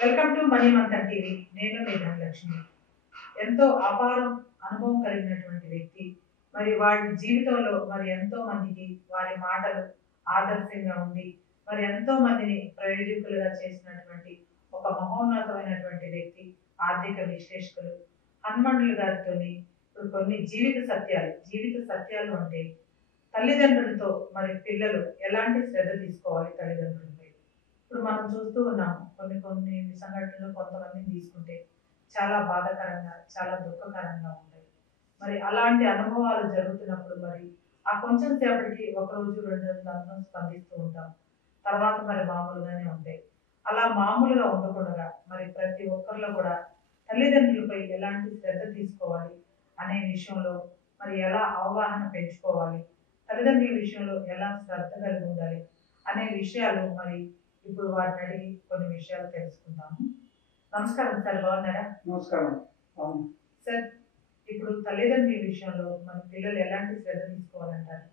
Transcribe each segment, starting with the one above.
Welcome to money Manthan TV. నేను మీ ధనలక్ష్మి. ఎంతో అపారం అనుభవం కలిగినటువంటి వ్యక్తి. మరి వారి జీవితంలో ఎంతో మందికి వారి మాటలు ఆదర్శంగా ఉండి ఎంతో మందిని ప్రయోజకులుగా చేసినటువంటి ఒక మహోన్నతమైనటువంటి వ్యక్తి. ఆర్థిక విశ్లేషకులు హనుమంతులు గారితో ఇప్పుడు కొన్ని జీవిత సత్యాలు అంటే తల్లిదండ్రులతో పిల్లలు ఎలాంటి శ్రద్ధ తీసుకోవాలి తల్లిదండ్రులపై. ఇప్పుడు మనం చూస్తూ ఉన్నాము కొన్ని సంఘటనలు కొంతమందిని తీసుకుంటే చాలా బాధాకరంగా, చాలా దుఃఖకరంగా ఉంటాయి. అలాంటి అనుభవాలు జరుగుతున్నప్పుడు ఆ కొంచెం సేపటికి ఒక రోజు 2 రోజులు అందరం స్పందిస్తూ ఉంటాం. తర్వాత మామూలుగానే ఉంటాయి. అలా మామూలుగా ఉండకుండా ప్రతి ఒక్కరిలో కూడా తల్లిదండ్రులపై ఎలాంటి శ్రద్ధ తీసుకోవాలి అనే విషయంలో ఎలా అవగాహన పెంచుకోవాలి, తల్లిదండ్రుల విషయంలో ఎలా శ్రద్ధ కలిగి ఉండాలి అనే విషయాలు ఇప్పుడు వారిని అడిగి కొన్ని విషయాలు తెలుసుకుందాము. నమస్కారం సార్, బాగున్నారా? నమస్కారం సార్, ఇప్పుడు తల్లిదండ్రుల విషయంలో పిల్లలు ఎలాంటి శ్రద్ధ తీసుకోవాలంటారు?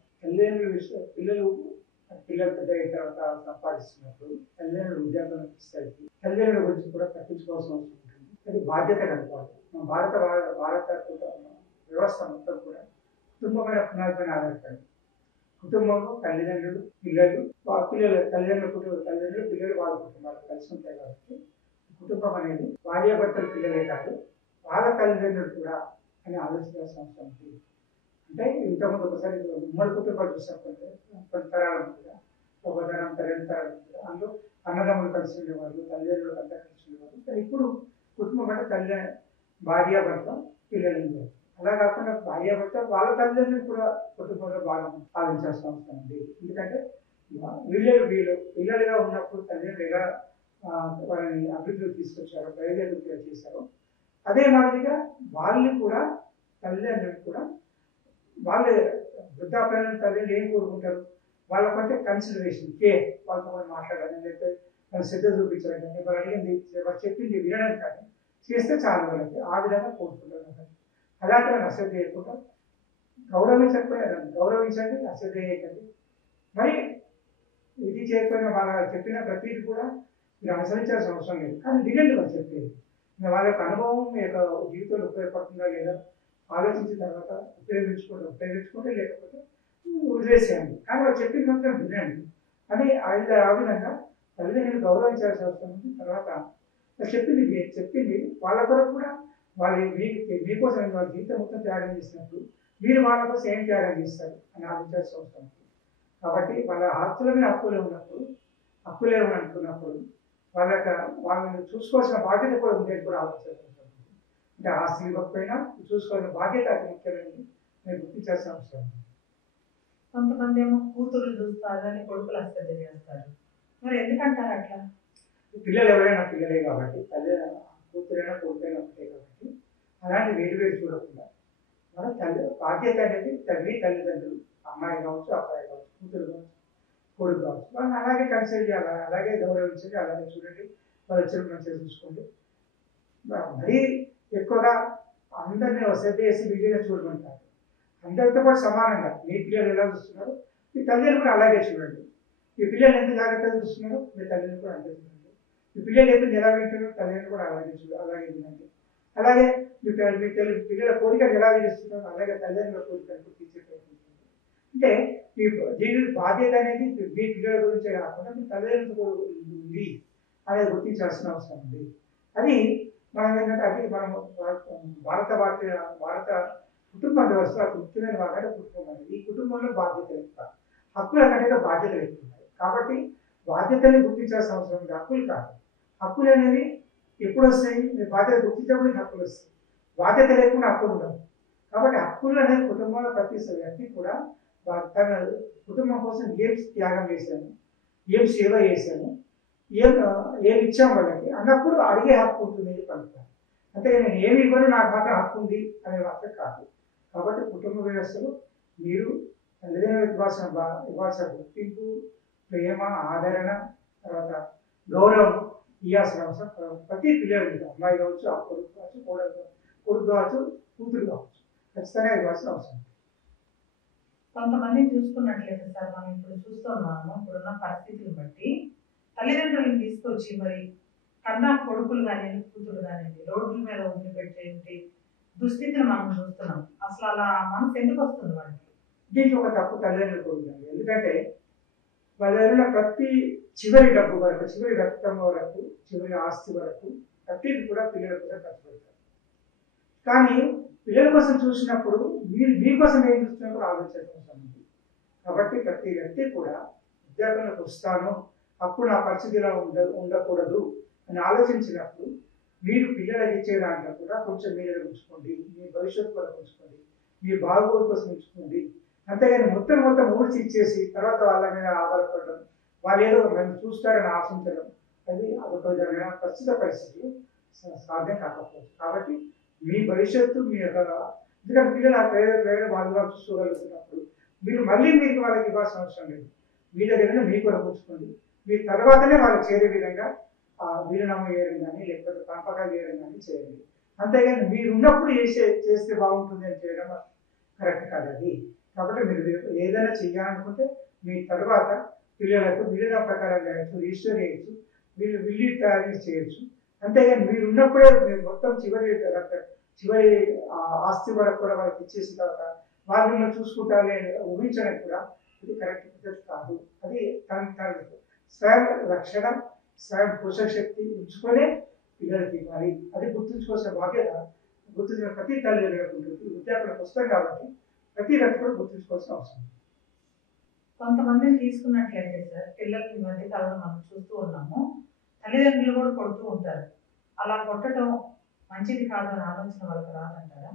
పిల్లలు పెద్ద అయిన తర్వాత సంపాదిస్తున్నప్పుడు తల్లిదండ్రులు ఉద్యోగం ఇస్తారు. తల్లిదండ్రుల గురించి కూడా పట్టించుకోవాల్సిన అవసరం ఉంటుంది. అది బాధ్యత అనుకోవాలి. మన భారత వ్యవస్థ మొత్తం కూడా కుటుంబమైన పునాదిపైన ఆధారపడి, కుటుంబంలో తల్లిదండ్రులు, పిల్లలు, తల్లిదండ్రులు పిల్లలు వాళ్ళ కుటుంబాలు కలిసి ఉంటాయి. కాబట్టి కుటుంబం అనేది భార్యాభర్తలు పిల్లలే కాదు, వాళ్ళ తల్లిదండ్రులు కూడా అని ఆలోచించాల్సిన అవసరం ఉంది. అంటే ఇంతకుముందు ఒకసారి ఉమ్మడి కుటుంబాలు చూసినప్పుడు కొన్ని తరాల ముందుగా ఒక తరం 2 తరాల ముందుగా అందులో అన్నదమ్ములు కలిసి ఉండేవాళ్ళు, తల్లిదండ్రులు అంతా కలిసి ఉండేవాళ్ళు. కానీ ఇప్పుడు కుటుంబం అంటే భార్యాభర్త పిల్లలు ఉండేవారు. అలా కాకుండా భార్యాభర్త వాళ్ళ తల్లిదండ్రులు కూడా కుటుంబంలో బాగా పాలించాల్సిన అవసరం ఉంది. ఎందుకంటే పిల్లలుగా ఉన్నప్పుడు తల్లిదండ్రులు ఎలా వాళ్ళని అభివృద్ధిలోకి తీసుకొచ్చారో, ప్రయోజకులుగా చేశారో, అదే మాదిరిగా వాళ్ళు కూడా తల్లిదండ్రులు కూడా వాళ్ళు వృద్ధాప్యంలో తల్లిదండ్రులు ఏం కోరుకుంటారు? వాళ్ళ కంటే కన్సిడరేషన్, కేర్, వాళ్ళతో మనం మాట్లాడాలని, లేకపోతే వాళ్ళు శ్రద్ధ చూపించడం కానీ, వాళ్ళు అడిగింది వాళ్ళు చెప్పింది వినడం కానీ చేస్తే చాలు వాళ్ళకి. ఆ విధంగా కోరుకుంటారు. అలాంటి వాళ్ళు అశ్రద్ధ చేయకుండా గౌరవించండి, అశ్రద్ధ చేయకండి. ఇది చేయకపోయినా వాళ్ళ చెప్పిన ప్రతిదీ కూడా మీరు అనుసరించాల్సిన అవసరం లేదు. కానీ వినండి వాళ్ళు చెప్పేది. వాళ్ళ యొక్క అనుభవం మీ యొక్క జీవితంలో ఉపయోగపడుతుందా లేదా ఆలోచించిన తర్వాత ఉపయోగించుకుంటే లేకపోతే వదిలేసేయండి. కానీ వాళ్ళు చెప్పింది మాత్రం వినండి. ఆ విధంగా తల్లిదండ్రులు గౌరవించాల్సిన అవసరం ఉంది. తర్వాత చెప్పింది వాళ్ళ కొరకు కూడా మీకోసం వాళ్ళ జీవితం మొత్తం త్యాగం చేసినప్పుడు మీరు వాళ్ళ కోసం ఏం త్యాగం చేస్తారు అని ఆలోచించాల్సిన అవసరం ఉంది. కాబట్టి వాళ్ళ ఆస్తుల మీద హక్కులే అనుకున్నప్పుడు వాళ్ళని చూసుకోవాల్సిన బాధ్యత కూడా ఉండేది కూడా ఆలోచించాల్సిన అవసరం ఉంది. అంటే ఆస్తి ఇవ్వకపోయినా చూసుకోవాల్సిన బాధ్యత అతి ముఖ్యమైనది నేను గుర్తించాల్సిన అవసరం ఉంది. కొంతమంది ఏమో కూతురు చూస్తారు అని కొడుకులు అశ్రద్ధ చేస్తారు. ఎందుకంటారు అట్లా? పిల్లలు ఎవరైనా పిల్లలే కాబట్టి, కూతురైనా కొడుకైనా ఒకటే కాబట్టి అలాంటి వేరు చూడకుండా మన బాధ్యత అనేది తల్లిదండ్రులు, అమ్మాయి కావచ్చు, అబ్బాయి కావచ్చు, కూతురు కావచ్చు, కొడుకు కావచ్చు, వాళ్ళని అలాగే కన్సిడర్ చేయాలి, అలాగే గౌరవించండి, అలాగే చూడండి, వాళ్ళ చెరువు మంచిగా చూసుకోండి. మరీ ఎక్కువగా అందరినీ శ్రద్ధ చేసి వీళ్ళనే చూడమంటారు. అందరితో పాటు సమానంగా మీ పిల్లలు ఎలా చూస్తున్నారు మీ తల్లిదండ్రులు కూడా అలాగే చూడండి. మీ పిల్లలు ఎంత జాగ్రత్తగా చూస్తున్నారో మీ తల్లిదండ్రులు కూడా అంతే చూడండి. మీ పిల్లలు ఎప్పుడు ఎలా వింటున్నారో తల్లిదండ్రులు కూడా అలాగే వినండి. అలాగే మీ పిల్లల కోరికలు ఎలా చేస్తున్నారో అలాగే తల్లిదండ్రుల కోరికలు తీర్చే ప్రయత్నించండి. అంటే మీ జీవిత బాధ్యత అనేది మీ పిల్లల గురించే కాకుండా మీ తల్లిదండ్రులు ఉంది అనేది గుర్తించాల్సిన అవసరం ఉంది. అది మనం ఏంటంటే మనము భారత కుటుంబ వ్యవస్థ ముఖ్యమైన వాళ్ళ కుటుంబం అనేది. ఈ కుటుంబంలో బాధ్యతలు ఎక్కువ, హక్కుల కంటే బాధ్యతలు ఎక్కువ ఉన్నాయి. కాబట్టి బాధ్యతల్ని గుర్తించాల్సిన అవసరం ఉంది, హక్కులు కాదు. హక్కులు అనేది ఎప్పుడు వస్తాయి? మీరు బాధ్యత గుర్తించినప్పుడు హక్కులు వస్తాయి. బాధ్యత లేకుండా హక్కులు ఉండవు. కాబట్టి హక్కులు అనేది కుటుంబంలో ప్రతి వ్యక్తి కూడా తన కుటుంబం కోసం ఏం త్యాగం చేశాను, ఏం సేవ చేశాను, ఏమి ఇచ్చాం వాళ్ళకి అన్నప్పుడు అడిగే హక్కు ఉంటుంది పలుకుతాను. అంటే నేను ఏమి ఇవ్వను, నాకు మాత్రం హక్కు ఉంది అనే వార్త కాదు. కాబట్టి కుటుంబ వ్యవస్థలో మీరు తల్లిదండ్రులకు ఇవ్వాల్సిన గుర్తింపు, ప్రేమ, ఆదరణ, తర్వాత గౌరవం ఇవ్వాల్సిన అవసరం ప్రతి పిల్లలు, అమ్మాయి కావచ్చు, కొడుకు కావచ్చు, కొడుకు కావచ్చు, కూతురు కావచ్చు, ఖచ్చితంగా ఇవ్వాల్సిన అవసరం. కొంతమందిని చూసుకున్నట్లయితే సార్, మనం ఇప్పుడు చూస్తున్నాము, ఇప్పుడున్న పరిస్థితులను బట్టి తల్లిదండ్రులను తీసుకొచ్చి కన్నా కొడుకులు కానీ కూతురు కానివ్వండి రోడ్ల మీద వదిలిపెట్టేంటి దుస్థితిని మనం చూస్తున్నాం. అసలు అలా మనసు ఎందుకు వస్తుంది వాడికి? దీనికి ఒక తప్పు తల్లిదండ్రులకు ఉందండి. ఎందుకంటే వాళ్ళ దగ్గర ఉన్న ప్రతి చివరి డబ్బు వరకు, చివరి రక్తం వరకు, చివరి ఆస్తి వరకు ప్రతిది కూడా పిల్లల కోసం ఖర్చు పెడతారు. కానీ పిల్లల కోసం చూసినప్పుడు మీరు మీకోసం ఏం చూస్తున్నప్పుడు ఆలోచించడం ఉంది. కాబట్టి ప్రతి వ్యక్తి కూడా ఉద్యోగంలోకి వస్తాను, అప్పుడు నా పరిస్థితి ఇలా ఉండకూడదు అని ఆలోచించినప్పుడు మీరు పిల్లలకి ఇచ్చే దాంట్లో కూడా కొంచెం మీరు ఉంచుకోండి, మీ భవిష్యత్తు కొరకు ఉంచుకోండి, మీ బాగోగుల కోసం ఉంచుకోండి. అంతేగాని మొత్తం ఊడ్చి ఇచ్చేసి తర్వాత వాళ్ళ మీద ఆధారపడడం, వాళ్ళు ఏదో నన్ను చూస్తారని ఆశించడం, అది అదొక విధమైన ప్రస్తుత పరిస్థితులు సాధ్యం కాకపోవచ్చు. కాబట్టి మీ భవిష్యత్తు మీ యొక్క, ఎందుకంటే పిల్లలు ఆ వేరే వాళ్ళు చూసుకోగలుగుతున్నప్పుడు మీరు మళ్ళీ మీకు వాళ్ళకి ఇవ్వాల్సిన అవసరం లేదు. మీ దగ్గర మీ కొరకు ఉంచుకోండి. మీ తర్వాతనే వాళ్ళకి చేరే విధంగా వీలునామా చేయడం కానీ లేకపోతే పంపకాలు చేయడం కానీ చేయండి. అంతేగాని మీరు ఉన్నప్పుడు చేస్తే బాగుంటుంది అని చేయడం కరెక్ట్ కాదు అది. కాబట్టి మీరు ఏదైనా చేయాలనుకుంటే మీ తర్వాత పిల్లలకు వీలునా ప్రకారం చేయొచ్చు, రిజిస్టర్ చేయొచ్చు, వీళ్ళు విల్లు తయారు చేయొచ్చు. అంతేగాని మీరు ఉన్నప్పుడే మీరు మొత్తం చివరి ఆస్తి వరకు కూడా వాళ్ళకి ఇచ్చేసిన తర్వాత వాళ్ళు మిమ్మల్ని చూసుకుంటారని ఊహించడానికి కూడా ఇది కరెక్ట్ పద్ధతి కాదు. అది తన స్వయం రక్షణ, స్వయం పోషక శక్తి ఉంచుకొనే పిల్లలకి ఇవ్వాలి. అది గుర్తుంచుకోవాల్సిన బాధ్యత గుర్తుంచిన ప్రతి తల్లిదండ్రులకు ఉంటుంది. విద్యార్థులకు వస్తాం కాబట్టి ప్రతి వ్యక్తి కూడా గుర్తుంచుకోవాల్సిన అవసరం. కొంతమందిని తీసుకున్నట్లయితే సార్, పిల్లలకి ఈ మధ్య కాలంలో మనం చూస్తూ ఉన్నాము, తల్లిదండ్రులు కూడా కొడుతూ ఉంటారు. అలా కొట్టడం మంచిది కాదు అని ఆలోచన వాళ్ళకి రాదంటారా?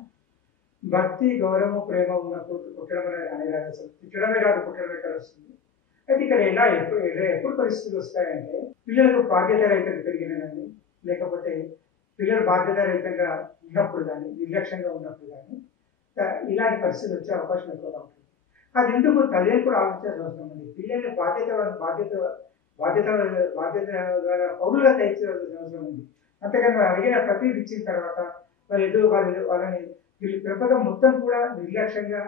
భక్తి, గౌరవం, ప్రేమ ఉన్నప్పుడు కుట్టడం అనేది అసలు తిట్టడమే కాదు, కుట్టడమే కాదు వస్తుంది. అయితే ఇక్కడ ఎప్పుడు పరిస్థితులు వస్తాయంటే పిల్లలకు బాధ్యత రహితంగా పెరిగినని, లేకపోతే పిల్లలు బాధ్యత రహితంగా ఉన్నప్పుడు కానీ, నిర్లక్ష్యంగా ఉన్నప్పుడు కానీ ఇలాంటి పరిస్థితులు వచ్చే అవకాశం ఎక్కువగా ఉంటుంది. అది ఎందుకు తల్లిదండ్రులు కూడా ఆలోచించాల్సిన అవసరం ఉంది. పిల్లల్ని బాధ్యత పౌరులుగా తయారు అవసరం ఉంది. అంతేకాని వాళ్ళు అడిగిన ప్రతిదీ ఇచ్చిన తర్వాత వాళ్ళని వీళ్ళు పెంపకం మొత్తం కూడా నిర్లక్ష్యంగా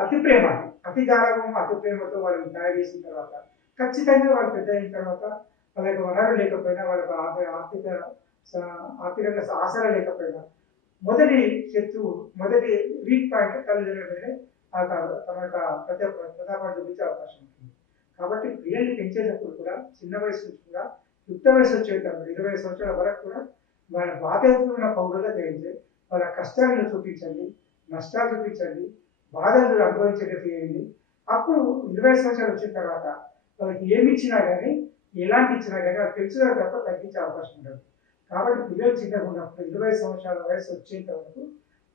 అతి ప్రేమ, అతి గారవం, అతి ప్రేమతో వాళ్ళని తయారు చేసిన తర్వాత ఖచ్చితంగా వాళ్ళు పెద్ద అయిన తర్వాత వాళ్ళకి వనరు లేకపోయినా, వాళ్ళకి ఆర్థికంగా ఆసరా లేకపోయినా మొదటి శత్రువు, మొదటి వీక్ పాయింట్ తల్లిదండ్రులనే తమ యొక్క ప్రతాపాన్ని చూపించే అవకాశం ఉంటుంది. కాబట్టి పిల్లల్ని పెంచేటప్పుడు కూడా చిన్న వయసు నుంచి కూడా యుక్త వయసు వచ్చేటప్పుడు 20 సంవత్సరాల వరకు కూడా వాళ్ళ బాధ్యతమైన పౌరులుగా చేయండి. వాళ్ళ కష్టాలను చూపించండి, నష్టాలు చూపించండి, బాధలు అనుభవించేటట్టు చేయండి. అప్పుడు 20 సంవత్సరాలు వచ్చిన తర్వాత వాళ్ళకి ఏమి ఇచ్చినా కానీ, ఎలాంటి ఇచ్చినా కానీ వాళ్ళకి తెలిసిన తప్ప తగ్గించే అవకాశం ఉండదు. కాబట్టి పిల్లలు చిన్నగా ఉన్నప్పుడు 20 సంవత్సరాల వయసు వచ్చేంత వరకు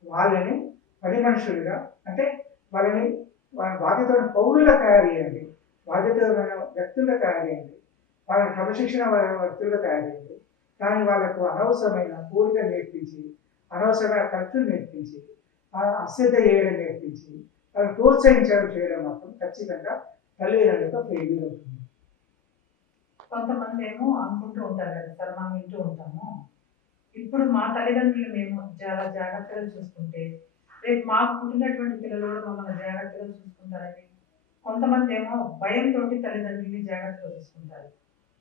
వాళ్ళని పని మనుషులుగా, అంటే వాళ్ళ బాధ్యతమైన పౌరులుగా తయారు చేయండి, బాధ్యతమైన వ్యక్తులుగా తయారు చేయండి, వాళ్ళని క్రమశిక్షణ వ్యక్తులుగా తయారు చేయండి. కానీ వాళ్ళకు అనవసరమైన కోరిక నేర్పించి, అనవసరమైన ఖర్చులు నేర్పించి, అశ్రద్ధ చేయడం నేర్పించి, వాళ్ళని ప్రోత్సహించడం చేయడం మాత్రం ఖచ్చితంగా తల్లిదండ్రులకు ఫెయిల్యూర్ అవుతుంది. కొంతమంది ఏమో అనుకుంటూ ఉంటారు కదా సార్, మనం వింటూ ఉంటాము, ఇప్పుడు మా తల్లిదండ్రులు మేము చాలా జాగ్రత్తగా చూసుకుంటే రేపు మాకు పుట్టినటువంటి పిల్లలు కూడా మమ్మల్ని జాగ్రత్తగా చూసుకుంటారని. కొంతమంది ఏమో భయంతో తల్లిదండ్రులని జాగ్రత్తగా చూసుకుంటారు.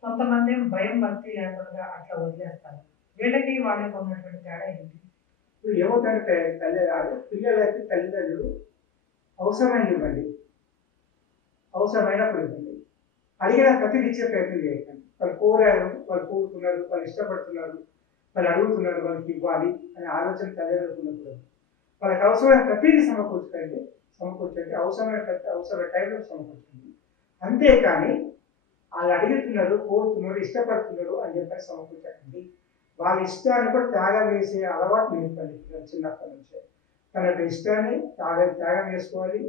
కొంతమంది ఏమో భయం, భక్తి లేకుండా అట్లా వదిలేస్తారు. వీళ్ళకి వాళ్ళకి ఉన్నటువంటి తేడా ఏంటి? ఇప్పుడు ఏమవుతారంటే పిల్లలకి తల్లిదండ్రులు అవసరమైన ఇవ్వండి, అవసరమైనప్పుడు ఇవ్వండి, అడిగిన ప్రతిదీ ఇచ్చే ప్రయత్నం చేయకండి. వాళ్ళు కోరారు, వాళ్ళు కోరుకున్నారు, వాళ్ళు ఇష్టపడుతున్నారు, వాళ్ళు అడుగుతున్నారు, వాళ్ళకి ఇవ్వాలి అనే ఆలోచన తల్లిదండ్రులకు ఉండకూడదు. వాళ్ళకి అవసరమైన ప్రతిదీ సమకూర్చండి, అవసరమైన టైంలో సమకూర్చండి. అంతేకాని వాళ్ళు అడుగుతున్నారు, కోరుతున్నారు, ఇష్టపడుతున్నారు అని చెప్పి సమకూర్చండి. వాళ్ళ ఇష్టాన్ని కూడా త్యాగం చేసే అలవాటు నేర్పండి. చిన్నప్పటి నుంచే తన యొక్క ఇష్టాన్ని త్యాగం చేసుకోవాలి,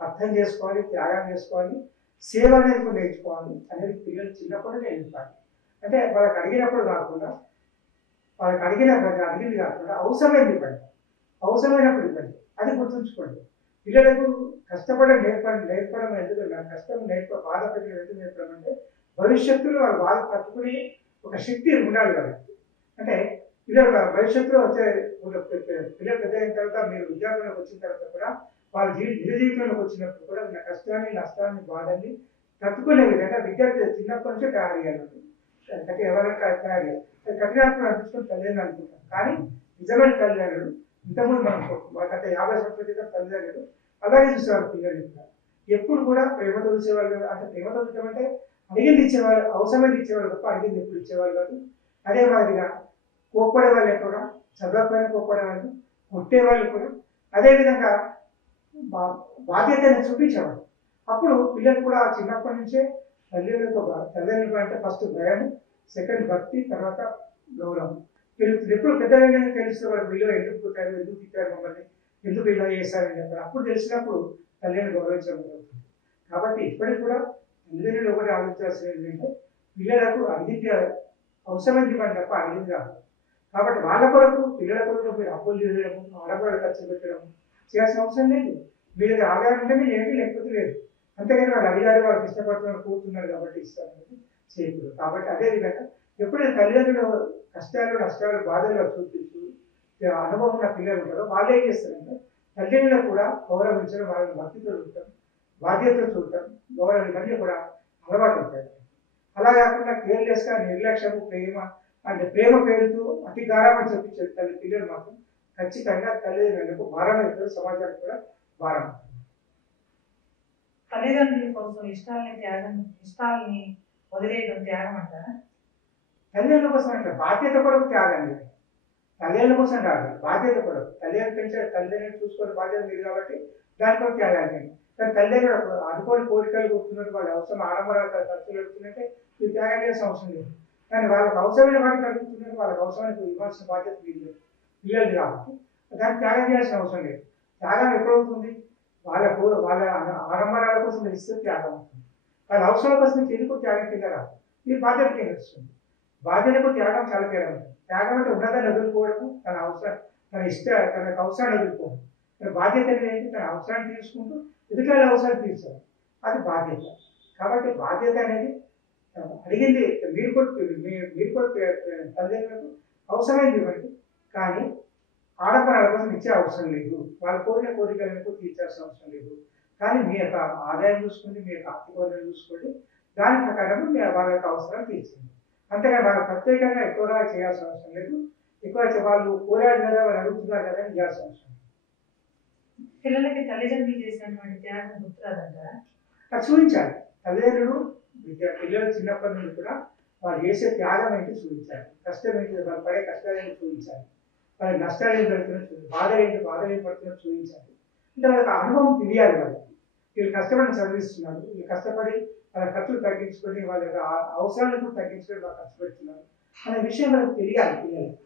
అర్థం చేసుకోవాలి, త్యాగం చేసుకోవాలి, సేవ అనేది కూడా నేర్చుకోవాలి అనేది పిల్లలు చిన్నప్పుడు నేర్పాలి. అంటే వాళ్ళకి అడిగినప్పుడు కాకుండా, వాళ్ళకి అడిగింది కాకుండా అవసరమైనది ఇవ్వండి, అవసరమైనప్పుడు ఇవ్వండి. అది గుర్తుంచుకోండి. పిల్లలకు కష్టపడడం నేర్పడం ఎందుకు, బాధ పెట్టడం ఎందుకు నేర్పడం అంటే భవిష్యత్తులో వాళ్ళు బాధ తట్టుకుని ఒక శక్తి ఉండాలి వాళ్ళకి. అంటే పిల్లలు భవిష్యత్తులో వచ్చే పిల్లలు పెద్ద అయిన తర్వాత, మీరు విద్యార్థులకు వచ్చిన తర్వాత కూడా వాళ్ళ నిజ జీవితంలోకి వచ్చినప్పుడు కూడా ఉన్న కష్టాన్ని, నష్టాన్ని, బాధల్ని తట్టుకునే విధంగా విద్యార్థి చిన్నప్పటి నుంచే తయారు చేయాలి. ఎవరైనా తయారు చేస్తారు కఠినాత్మక అనిపించుకొని తల్లిదండ్రులు అనుకుంటారు. కానీ నిజమైన తల్లిదండ్రులు ఇంతకుముందు మనం గత 50 సంవత్సరాల క్రితం తల్లిదండ్రులు అలాగే చూసేవారు పిల్లలు. ఎప్పుడు కూడా ప్రేమతో చూసేవాళ్ళు కాదు. అంటే ప్రేమతో చూడటం అడిగింది ఇచ్చేవాళ్ళు, అవసరమైంది ఇచ్చేవాళ్ళు తప్ప అడిగింది ఎప్పుడు ఇచ్చేవాళ్ళు కాదు. అదే మాదిరిగా కోప్పడే వాళ్ళు కూడా, చదవకపోయినా కోప్పడేవాళ్ళు, కొట్టేవాళ్ళు కూడా అదేవిధంగా బాధ్యతను చూపించేవాళ్ళు. అప్పుడు పిల్లలు కూడా చిన్నప్పటి నుంచే తల్లిదండ్రులు అంటే ఫస్ట్ భయం, సెకండ్ భక్తి, తర్వాత గౌరవం పెరుగుతుంది. ఎప్పుడు పెద్దగా తెలిస్తే వాళ్ళు వీళ్ళు ఎందుకు పుట్టారు, ఎందుకు తిట్టారు మమ్మల్ని, ఎందుకు ఇలా చేశారని చెప్పారు. అప్పుడు తెలిసినప్పుడు తల్లిని గౌరవించడం జరుగుతుంది. కాబట్టి ఇప్పటికి కూడా తల్లిదండ్రులు ఒకటి ఆలోచించాల్సింది ఏంటంటే పిల్లలకు అడిగింది అవసరమైంది ఇవ్వండి తప్ప అడిగింది కాదు. కాబట్టి వాళ్ళ కొరకు పిల్లల కొరకు మీరు అప్పులు చేయడము, ఆడపిల్లలు ఖర్చు పెట్టడము చేయాల్సిన అవసరం లేదు. మీరు ఆదాయం ఉంటేనే చేయండి, లేకపోతే లేదు. అంతేగాని వాళ్ళు అడిగారు, వాళ్ళకి ఇష్టపడుతున్నారు, కూతున్నారు కాబట్టి ఇస్తారనేది చేయకూడదు. కాబట్టి అదేవిధంగా ఎప్పుడైతే తల్లిదండ్రులు కష్టాలు, నష్టాలు, బాధలు చూపిస్తూ అనుభవం ఉన్న పిల్లలు ఉంటారో వాళ్ళు ఏం చేస్తారంటే తల్లిదండ్రులు కూడా గౌరవించడం, వాళ్ళని భక్తితో చూడటం, బాధ్యతతో చూడటం, గౌరవం ఇవన్నీ కూడా అలవాటు ఉంటాయి. అలా కాకుండా కేర్లెస్గా నిర్లక్ష్యము, ప్రేమ అంటే ప్రేమ పేరుతో అతి గారాబం చూపించే పిల్లలు మాత్రం ఖచ్చితంగా తల్లిదండ్రులకు భారం అవుతుంది, సమాజానికి కూడా భారం. తల్లిదండ్రుల కోసం ఇష్టాలని వదిలేయడం త్యాగం అంటారా? తల్లిదండ్రుల కోసం అంటే బాధ్యత కొరకు త్యాగం లేదు. తల్లిదండ్రుల కోసం కాదు, బాధ్యత కొరకు. తల్లిదండ్రులు పెంచే తల్లిదండ్రులు చూసుకునే బాధ్యత లేదు కాబట్టి దాని కొరకు త్యాగాలు లేదు. కానీ తల్లిదండ్రులు అనుకోని కోరికలు కూర్చున్నట్టు వాళ్ళ అవసరం ఆడంబరాలు ఖర్చులు పెడుతున్నట్టే మీరు త్యాగం చేయాల్సిన అవసరం లేదు. కానీ వాళ్ళకి అవసరమైన వాటికి అడుగుతున్నట్టు వాళ్ళకి అవసరమైన ఇవ్వాల్సిన బాధ్యత లేదు పిల్లలు కాబట్టి దాన్ని త్యాగం చేయాల్సిన అవసరం లేదు. త్యాగం ఎప్పుడవుతుంది? వాళ్ళ ఆడంబరాల కోసం మీరు ఇస్తే త్యాగం అవుతుంది. వాళ్ళ అవసరాల కోసం మీరు ఎందుకు త్యాగం కింద రాదు, మీరు బాధ్యత కింద వస్తుంది. బాధ్యతకు త్యాగం చాలా తేడా ఉంటుంది. త్యాగం అంటే ఉన్నదాన్ని వదులుకోవడము, తనకు అవసరాన్ని వదులుకోవడం. తన బాధ్యత అనేది తన అవసరాన్ని తీసుకుంటూ ఎదుటి వాళ్ళ అవసరాలు తీర్చాలి, అది బాధ్యత. కాబట్టి బాధ్యత అనేది అడిగింది మీరు కూడా తల్లిదండ్రులకు అవసరమైంది ఇవ్వండి, కానీ ఆడపడాల కోసం ఇచ్చే అవసరం లేదు. వాళ్ళ కోరికలకు తీర్చాల్సిన అవసరం లేదు. కానీ మీ యొక్క ఆదాయం చూసుకోండి, మీ యొక్క ఆర్థిక వనరులు చూసుకోండి, దాని ప్రకారం వాళ్ళ యొక్క అవసరాలు తీర్చండి. అంతేగా వాళ్ళు ప్రత్యేకంగా ఎక్కువగా చేయాల్సిన అవసరం లేదు. ఎక్కువ వాళ్ళు కోరాడు కదా, వాళ్ళు అడుగుతున్నారు కదా అని చేయాల్సిన అవసరం లేదు. పిల్లలకి తల్లిదండ్రులు చేసినటువంటి త్యాగం గుర్తురాదంటారా? అది చూపించాలి. తల్లిదండ్రులు పిల్లలు చిన్నప్పటి నుండి కూడా వాళ్ళు చేసే త్యాగం ఏంటి చూపించాలి, కష్టం ఏంటి, వాళ్ళు పడే కష్టాలు ఏంటి చూపించాలి, వాళ్ళ నష్టాలు ఏం జరుగుతున్నట్టు చూపించాలి, బాధలు ఏం పడుతున్నట్టు చూపించాలి. అంటే వాళ్ళకి అనుభవం తెలియాలి. వాళ్ళకి వీళ్ళు కష్టపడి చదివిస్తున్నారు, వీళ్ళు కష్టపడి వాళ్ళ ఖర్చులు తగ్గించుకొని వాళ్ళ యొక్క అవసరాలను తగ్గించుకొని వాళ్ళు ఖర్చు పెడుతున్నారు అనే విషయం మనకు తెలియాలి పిల్లలకి.